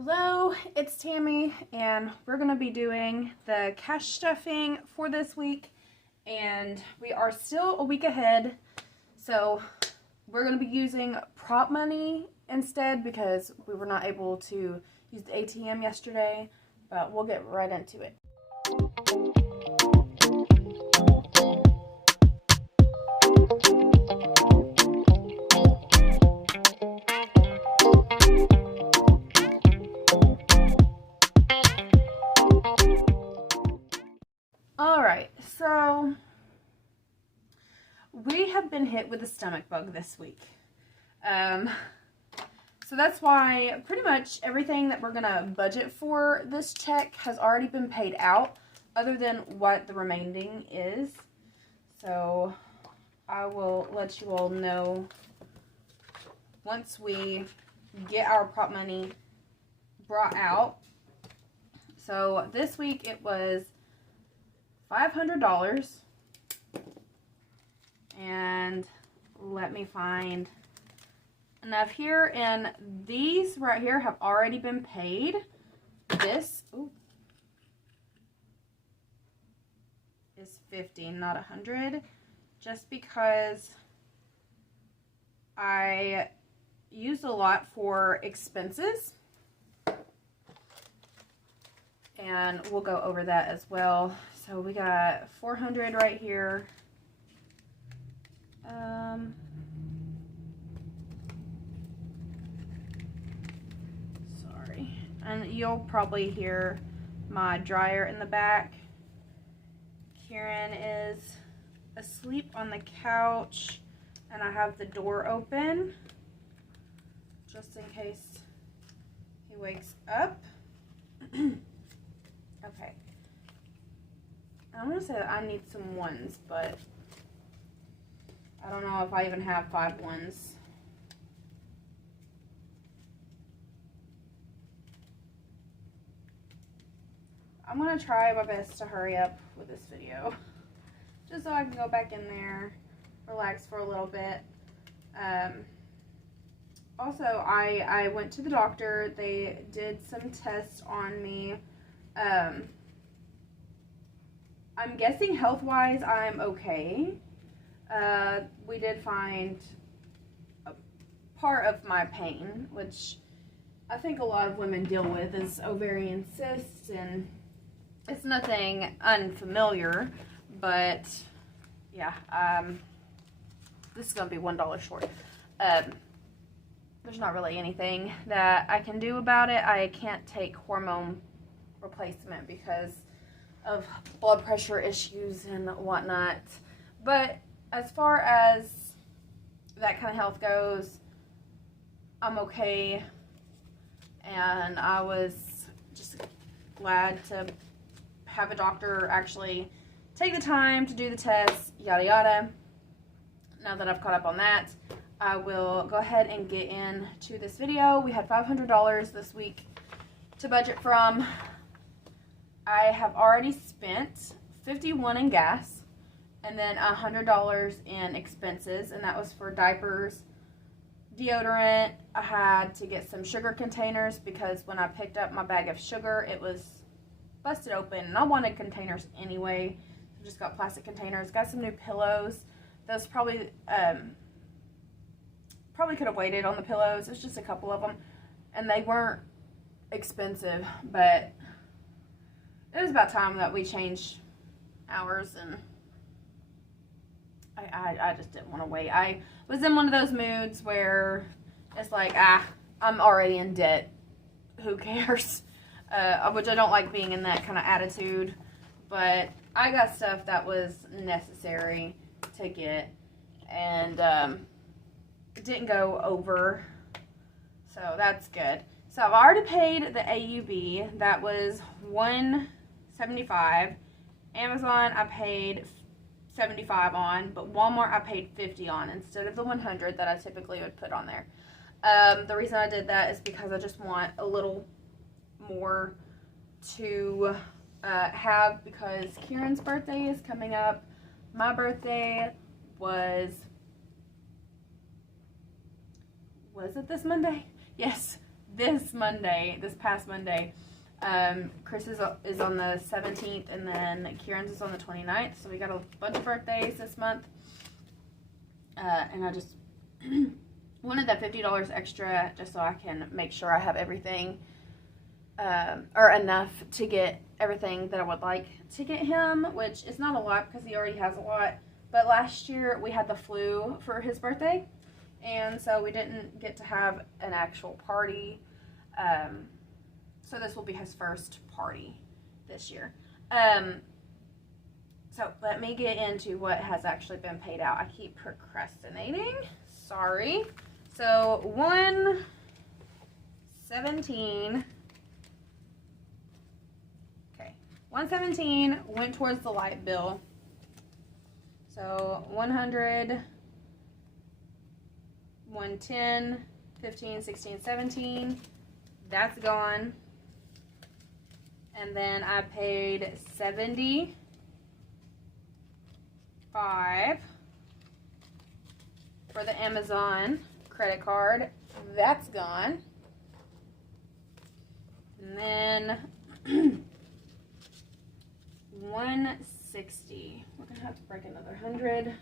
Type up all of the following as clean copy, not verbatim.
Hello, it's Tammy, and we're going to be doing the cash stuffing for this week, and we are still a week ahead, so we're going to be using prop money instead because we were not able to use the ATM yesterday, but we'll get right into it. Alright, so we have been hit with a stomach bug this week. So that's why pretty much everything that we're going to budget for this check has already been paid out, other than what the remaining is. So I will let you all know once we get our prop money brought out. So this week it was $500, and let me find enough here, and these right here have already been paid. This is 50, not 100, just because I used a lot for expenses, and we'll go over that as well. So we got 400 right here. Sorry. And you'll probably hear my dryer in the back. Kieran is asleep on the couch, and I have the door open just in case he wakes up. Okay. I'm going to say that I need some ones, but I don't know if I even have 5 ones. I'm going to try my best to hurry up with this video, just so I can go back in there, relax for a little bit. Also, I went to the doctor. They did some tests on me. I'm guessing health-wise I'm okay. We did find a part of my pain, which I think a lot of women deal with, is ovarian cysts, and it's nothing unfamiliar, but yeah, this is going to be $1 short. There's not really anything that I can do about it. I can't take hormone replacement because of blood pressure issues and whatnot. But as far as that kind of health goes, I'm okay. And I was just glad to have a doctor actually take the time to do the test, yada yada. Now that I've caught up on that, I will go ahead and get into this video. We had $500 this week to budget from. I have already spent $51 in gas, and then $100 in expenses, and that was for diapers, deodorant. I had to get some sugar containers because when I picked up my bag of sugar, it was busted open, and I wanted containers anyway. I just got plastic containers. Got some new pillows. Those probably could have waited on the pillows. It's just a couple of them, and they weren't expensive, but it was about time that we changed ours, and I just didn't want to wait. I was in one of those moods where it's like, I'm already in debt. Who cares? Which I don't like being in that kind of attitude, but I got stuff that was necessary to get, and it didn't go over, so that's good. So I've already paid the AUB. That was $175. Amazon I paid $75 on, but Walmart I paid $50 on instead of the $100 that I typically would put on there. The reason I did that is because I just want a little more to have, because Kieran's birthday is coming up. My birthday was it this Monday? Yes, this past Monday. Chris is on the 17th, and then Kieran's is on the 29th. So we got a bunch of birthdays this month. And I just wanted that $50 extra just so I can make sure I have everything, or enough to get everything that I would like to get him, which is not a lot because he already has a lot. But last year we had the flu for his birthday, and so we didn't get to have an actual party. So this will be his first party this year. So let me get into what has actually been paid out. I keep procrastinating. Sorry. So 117. Okay. 117 went towards the light bill. So 100, 110, 15, 16, 17. That's gone. And then I paid 75 for the Amazon credit card. That's gone. And then 160. We're gonna have to break another 100.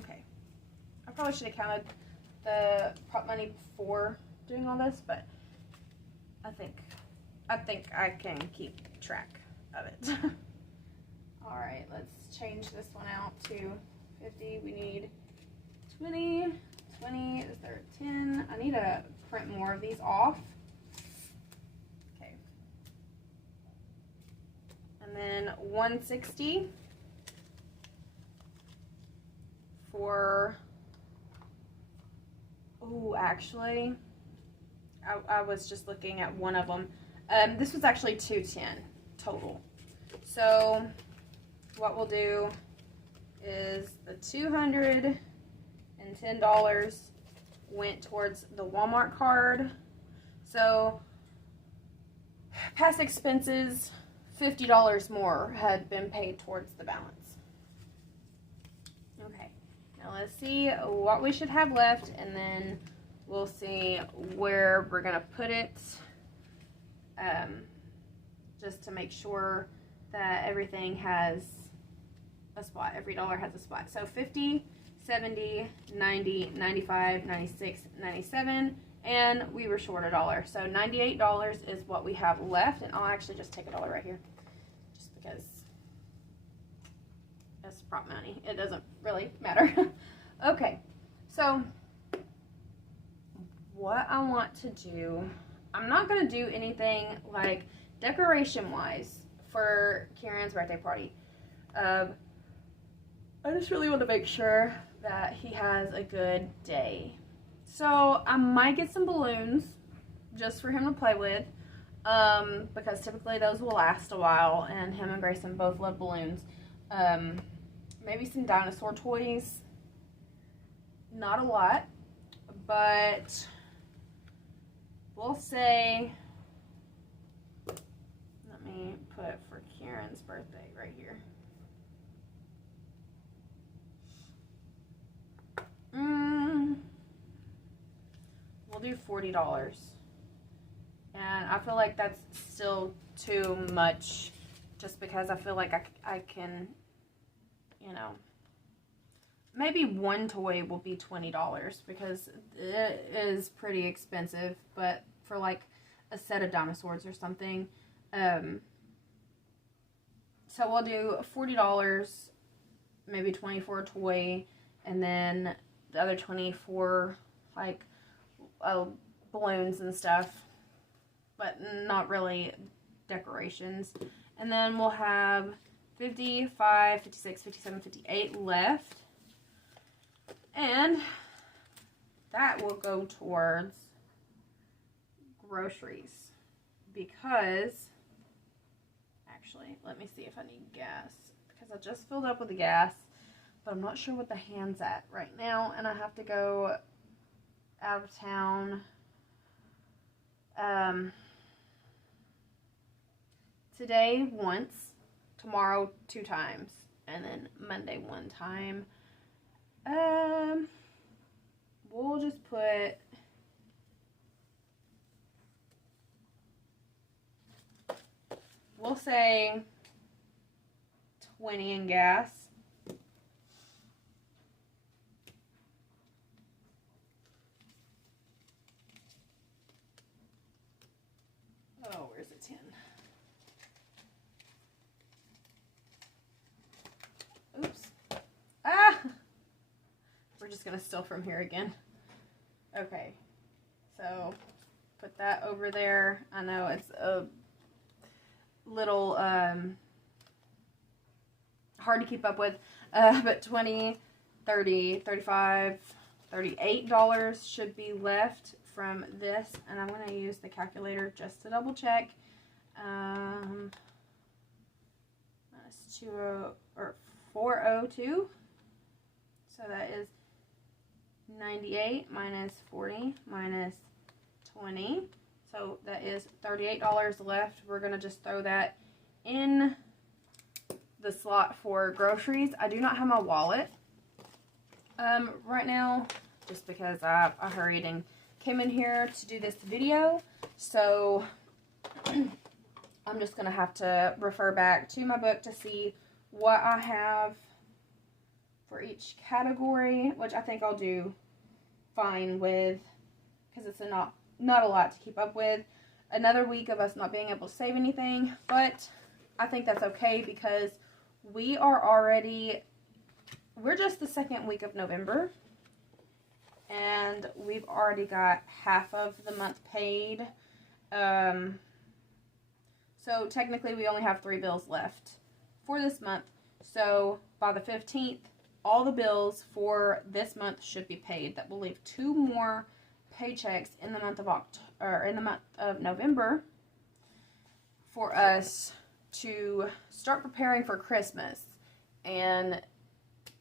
Okay. I probably should have counted the prop money before doing all this, but I think I can keep track of it. All right, let's change this one out to 50. We need 20. 20 is there 10? I need to print more of these off. Okay. And then 160 for, oh, actually, I was just looking at one of them. This was actually 210 total. So what we'll do is the $210 went towards the Walmart card. So past expenses, $50 more had been paid towards the balance. Okay, now let's see what we should have left, and then we'll see where we're gonna put it, just to make sure that everything has a spot. Every dollar has a spot. So 50, 70, 90, 95, 96, 97, and we were short $1. So $98 is what we have left, and I'll actually just take $1 right here, just because that's prop money. It doesn't really matter. Okay, so what I want to do, I'm not going to do anything like decoration-wise for Kieran's birthday party. I just really want to make sure that he has a good day. So I might get some balloons just for him to play with, because typically those will last a while, and him and Grayson both love balloons. Maybe some dinosaur toys. Not a lot, but we'll say, let me put for Kieran's birthday right here. We'll do $40. And I feel like that's still too much, just because I feel like I can, you know, maybe one toy will be $20, because it is pretty expensive, but for like a set of dinosaurs or something. So we'll do $40, maybe 20 for a toy, and then the other 20 for like balloons and stuff, but not really decorations. And then we'll have 55, 56, 57, 58 left. And that will go towards groceries, because, actually, let me see if I need gas, because I just filled up with the gas, but I'm not sure what the hand's at right now, and I have to go out of town today once, tomorrow 2 times, and then Monday 1 time. We'll just put we'll say 20 in gas. Oh, where's the 10? Oops. Ah! We're just going to steal from here again. Okay. So, put that over there. I know it's a little hard to keep up with. But $20, $30, $35, $38 should be left from this. And I'm going to use the calculator just to double check. Minus 402. So that is 98 minus 40 minus 20. So that is $38 left. We're going to just throw that in the slot for groceries. I do not have my wallet right now, just because I hurried and came in here to do this video. So I'm just going to have to refer back to my book to see what I have for each category, which I think I'll do fine with, because it's not a lot to keep up with. Another week of us not being able to save anything, but I think that's okay because we're just the second week of November, and we've already got half of the month paid. So technically we only have 3 bills left for this month. So by the 15th, all the bills for this month should be paid. That will leave 2 more paychecks in the month of November for us to start preparing for Christmas and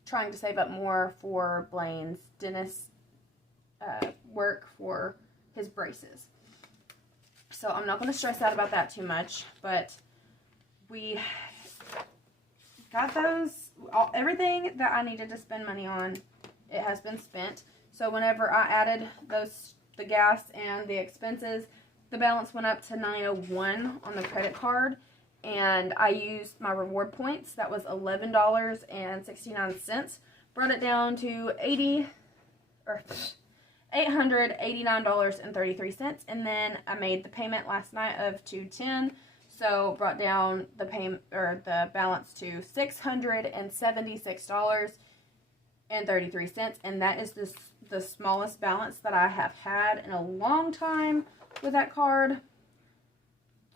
trying to save up more for Blaine's dentist work for his braces. So I'm not going to stress out about that too much, but we got everything that I needed to spend money on, it has been spent. So whenever I added the gas and the expenses, the balance went up to $901 on the credit card, and I used my reward points. That was $11.69. Brought it down to $889.33, and then I made the payment last night of $210. So brought down the the balance to $676.33, and that is the smallest balance that I have had in a long time with that card.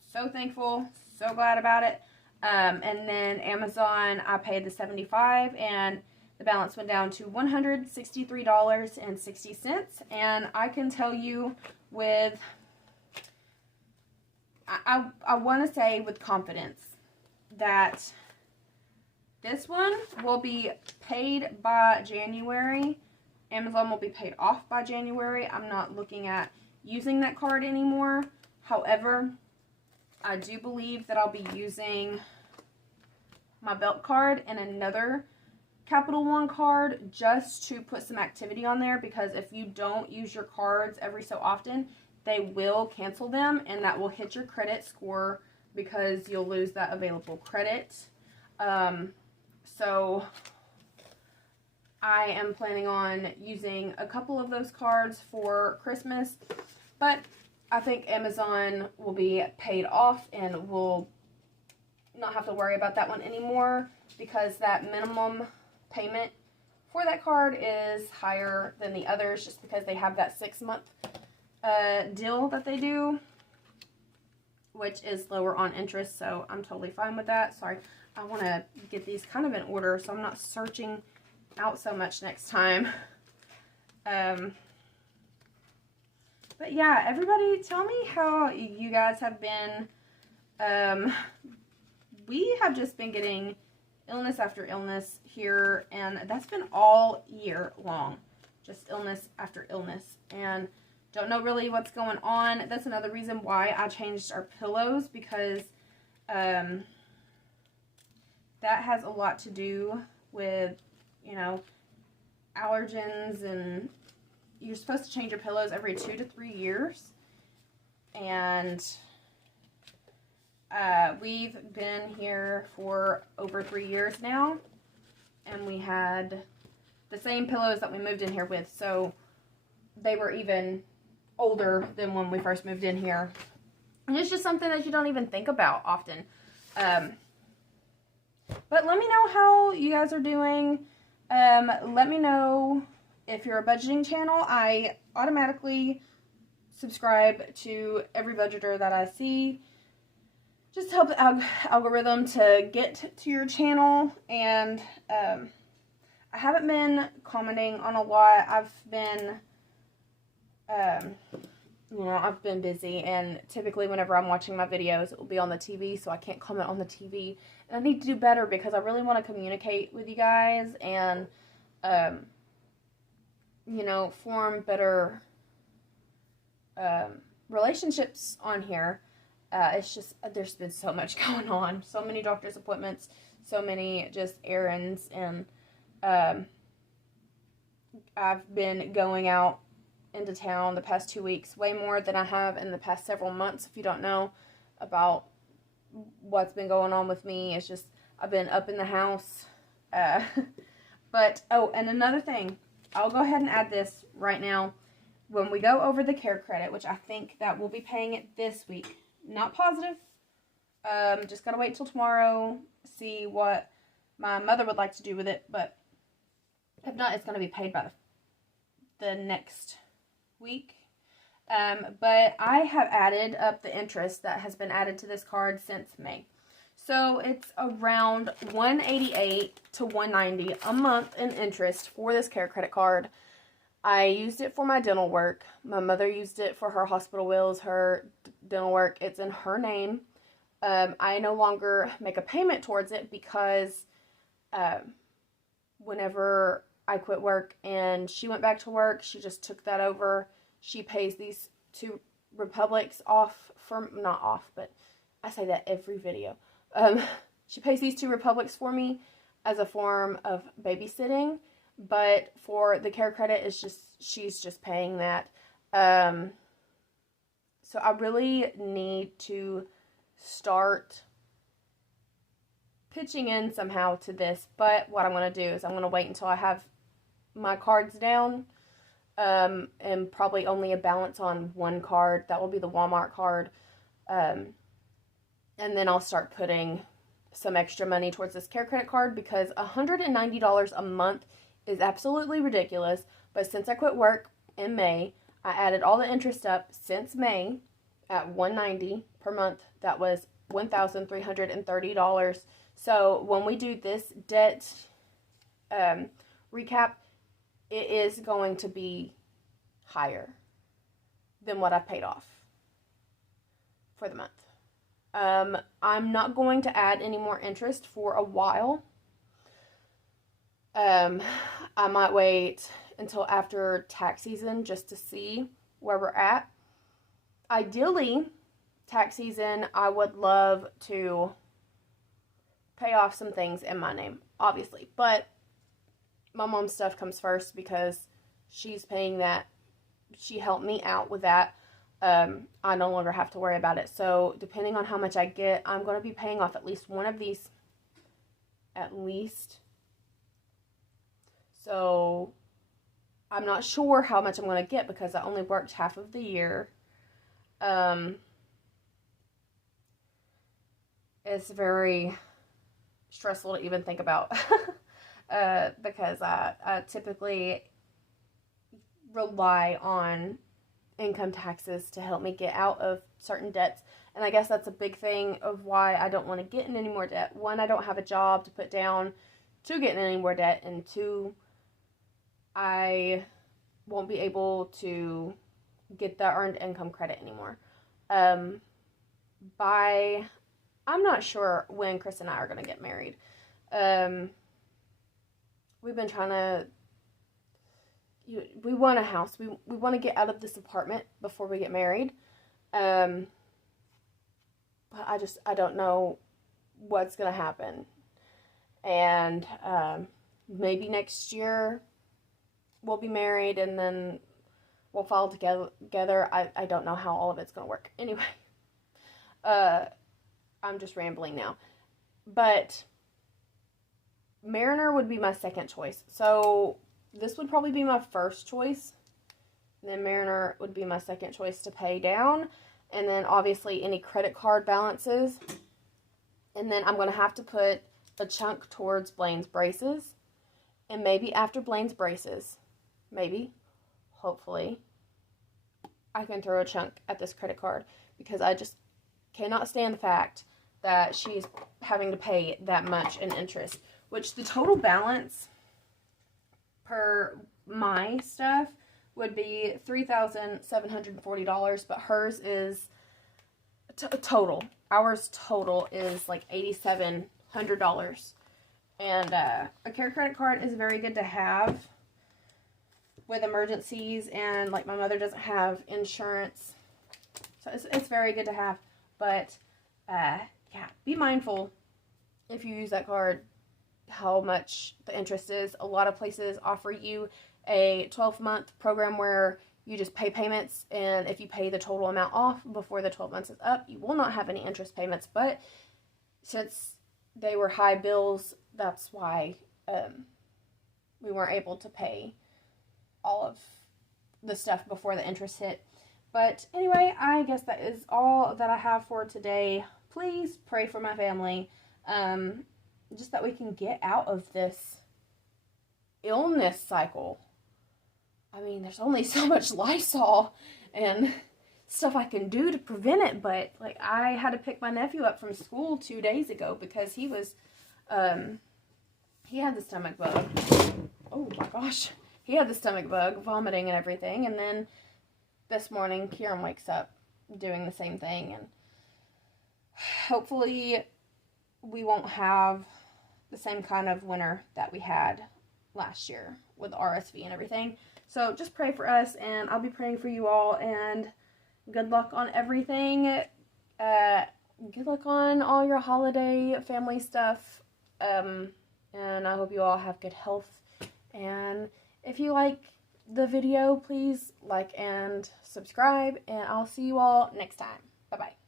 So thankful, so glad about it. And then Amazon, I paid the $75, and the balance went down to $163.60. And I can tell you with, I want to say with confidence that this one will be paid by January. Amazon will be paid off by January. I'm not looking at using that card anymore. However, I do believe that I'll be using my belt card and another Capital One card just to put some activity on there, because if you don't use your cards every so often, they will cancel them, and that will hit your credit score because you'll lose that available credit. So I am planning on using a couple of those cards for Christmas, but I think Amazon will be paid off and we'll not have to worry about that one anymore, because that minimum payment for that card is higher than the others, just because they have that 6-month deal that they do, which is lower on interest. So I'm totally fine with that. Sorry, I want to get these kind of in order so I'm not searching out so much next time. But yeah, everybody tell me how you guys have been. We have just been getting illness after illness here, and that's been all year long. Just illness after illness, and don't know really what's going on. That's another reason why I changed our pillows, because that has a lot to do with, you know, allergens, and you're supposed to change your pillows every 2 to 3 years. And we've been here for over 3 years now, and we had the same pillows that we moved in here with, so they were even older than when we first moved in here. And it's just something that you don't even think about often. But let me know how you guys are doing. Let me know if you're a budgeting channel. I automatically subscribe to every budgeter that I see. Just help the algorithm to get to your channel. And I haven't been commenting on a lot. I've been busy, and typically whenever I'm watching my videos, it will be on the TV, so I can't comment on the TV. And I need to do better because I really want to communicate with you guys and, form better relationships on here. It's just, there's been so much going on. So many doctor's appointments, so many just errands, and I've been going out into town the past 2 weeks, way more than I have in the past several months. If you don't know about what's been going on with me, it's just I've been up in the house. But, and another thing, I'll go ahead and add this right now. When we go over the care credit, which I think that we'll be paying it this week, not positive, just gotta wait till tomorrow, see what my mother would like to do with it, but if not, it's gonna be paid by the next week. But I have added up the interest that has been added to this card since May. So it's around $188 to $190 a month in interest for this care credit card. I used it for my dental work. My mother used it for her hospital bills, her dental work. It's in her name. I no longer make a payment towards it because whenever I quit work and she went back to work, she just took that over. She pays these 2 Republics off for, not off, but I say that every video. She pays these 2 Republics for me as a form of babysitting, but for the care credit, it's just, she's just paying that. So I really need to start pitching in somehow to this, but what I'm going to do is I'm going to wait until I have my cards down, and probably only a balance on one card. That will be the Walmart card. And then I'll start putting some extra money towards this care credit card, because $190 a month is absolutely ridiculous. But since I quit work in May, I added all the interest up since May at $190 per month. That was $1,330. So when we do this debt recap, it is going to be higher than what I paid off for the month. I'm not going to add any more interest for a while. I might wait until after tax season just to see where we're at. Ideally, tax season, I would love to pay off some things in my name, obviously, but my mom's stuff comes first because she's paying that. She helped me out with that. I no longer have to worry about it. So depending on how much I get, I'm going to be paying off at least one of these. At least. So I'm not sure how much I'm going to get because I only worked half of the year. It's very stressful to even think about. Because I typically rely on income taxes to help me get out of certain debts. And I guess that's a big thing of why I don't want to get in any more debt. 1, I don't have a job to put down to get in any more debt. And 2, I won't be able to get the earned income credit anymore. I'm not sure when Chris and I are going to get married. We've been trying to, we want a house. We want to get out of this apartment before we get married. But I don't know what's going to happen. And maybe next year, we'll be married and then we'll fall together. I don't know how all of it's going to work. Anyway, I'm just rambling now. But Mariner would be my second choice. So this would probably be my first choice. And then Mariner would be my second choice to pay down. And then obviously any credit card balances. And then I'm going to have to put a chunk towards Blaine's braces. And maybe after Blaine's braces, maybe, hopefully, I can throw a chunk at this credit card. Because I just cannot stand the fact that she's having to pay that much in interest. Which the total balance per my stuff would be $3,740, but hers is total. Ours total is like $8,700. And a care credit card is very good to have with emergencies, and like my mother doesn't have insurance, so it's very good to have. But yeah, be mindful if you use that card how much the interest is. A lot of places offer you a 12-month program where you just pay payments, and if you pay the total amount off before the 12 months is up, you will not have any interest payments. But since they were high bills, that's why we weren't able to pay all of the stuff before the interest hit. But anyway, I guess that is all that I have for today. Please pray for my family. Just that we can get out of this illness cycle. I mean, there's only so much Lysol and stuff I can do to prevent it, but like I had to pick my nephew up from school 2 days ago because he was, he had the stomach bug. Oh my gosh. He had the stomach bug, vomiting and everything, and then this morning Kieran wakes up doing the same thing, and hopefully we won't have the same kind of winter that we had last year with RSV and everything. So just pray for us, and I'll be praying for you all, and good luck on everything. Good luck on all your holiday family stuff. And I hope you all have good health. And if you like the video, please like and subscribe, and I'll see you all next time. Bye-bye.